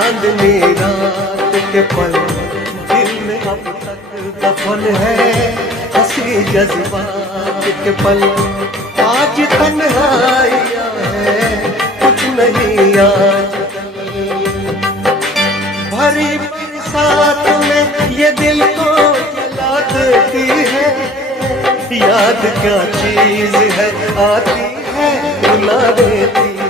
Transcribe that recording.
चांदनी रात के पल दिल में अब तक दफन है, हंसी जज्बात के पल आज तन्हाइयां है, कुछ नहीं आज भरी बरसात में ये दिल को जला देती है, याद क्या चीज है आती है रुला देती है।